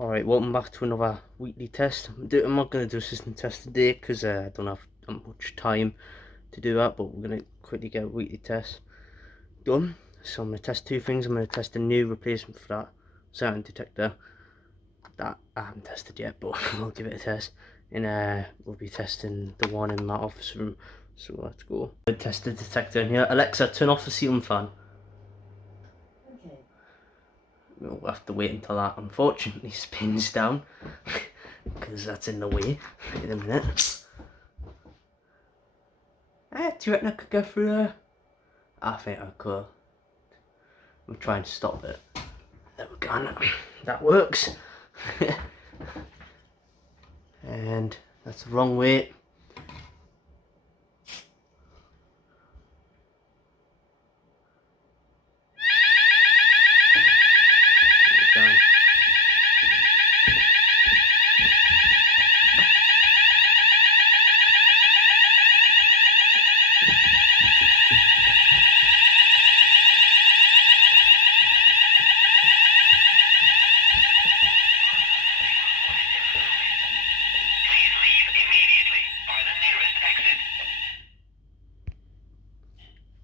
Alright, welcome back to another weekly test. I'm not going to do a system test today because I don't have much time to do that, but we're going to quickly get a weekly test done. So I'm going to test two things. I'm going to test a new replacement for that sound detector that I haven't tested yet, but we'll give it a test. And we'll be testing the one in my office room. So let's go. Test the detector in here. Alexa, turn off the ceiling fan. We'll have to wait until that unfortunately spins down because that's in the way in a minute. Do you reckon I could go through there? I think I could. We'll try and stop it. There we go. That works. And that's the wrong way.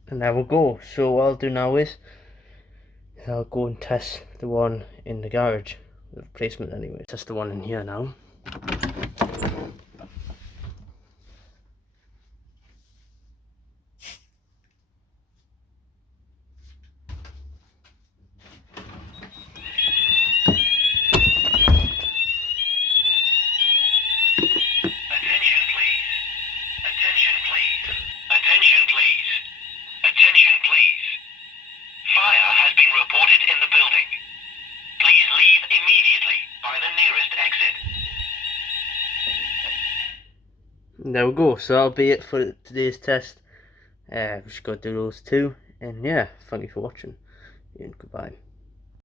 And there we go. So what I'll do now is I'll go and test the one in the garage, the replacement anyway. Test the one in here now. There we go, so that'll be it for today's test. We just got to do those two, and yeah, thank you for watching, and goodbye.